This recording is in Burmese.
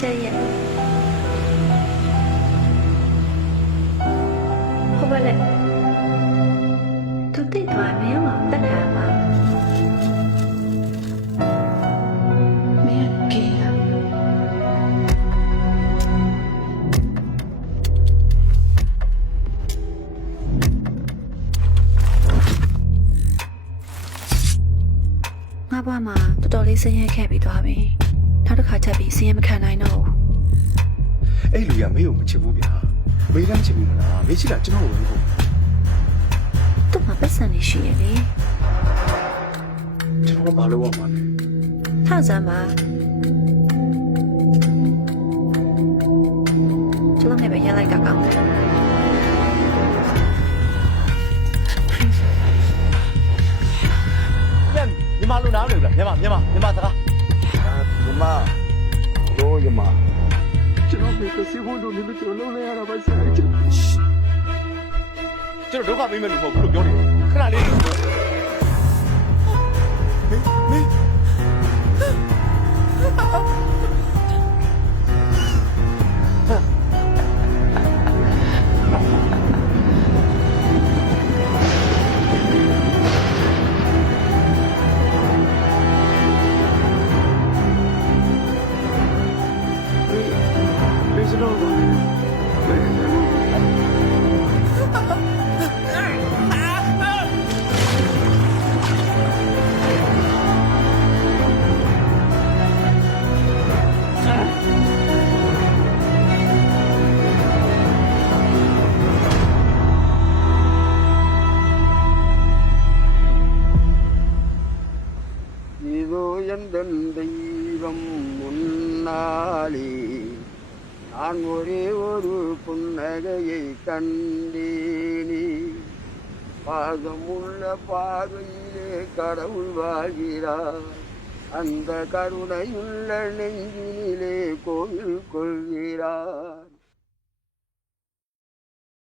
တဲ့ရဲ့ဟုတ်ပါလေသူတိတ်သွားမင်းမတက်ခံမှာမင်းကေးငါဘွားမှာတော်တော်လေးဆင်းရဲခဲ့ပြီးသွားပြီ နောက်တစ်ခါချက်ပြီးဆင်းရဲမခံနိုင်တော့ဘူး အဲ့လူကမေးကိုမချစ်ဘူးဗျာမေးလည်းမချစ်ဘူးမလားမေးချစ်တာကျွန်တော်ကိုပဲဟုတ် သူ့မှာပတ်စံနေရှိရလေ ကျွန်တော်ကဘာလို့ရမှာလဲ ထဆမ်းပါကျွန်တော်လည်းပဲရလိုက်တာကောင်းတယ် ပြန်မြန်မာလူနားလို့လားမြန် မာမြန်မာမြန်မာစကားယမတို့ယမကျွန်တော်မေးကိုစီဖို့လို့နေလို့ကျွန်တော်လုံးလဲရတာပါဆရာကြီးကျွန်တော်ဒုက္ခပေးမယ်လို့မဟုတ်ဘူးလို့ပြောနေတယ်ခဏလေး இதோ எந்தன் தெய்வம் முன்னாலே நான் ஒரே ஒரு புன்னகையை கண்டேனே. பாகமுள்ள பார்வையிலே கடவுள் வாழ்கிறார். அந்த கருணையுள்ள நெஞ்சினிலே கோவில் கொள்கிறார்.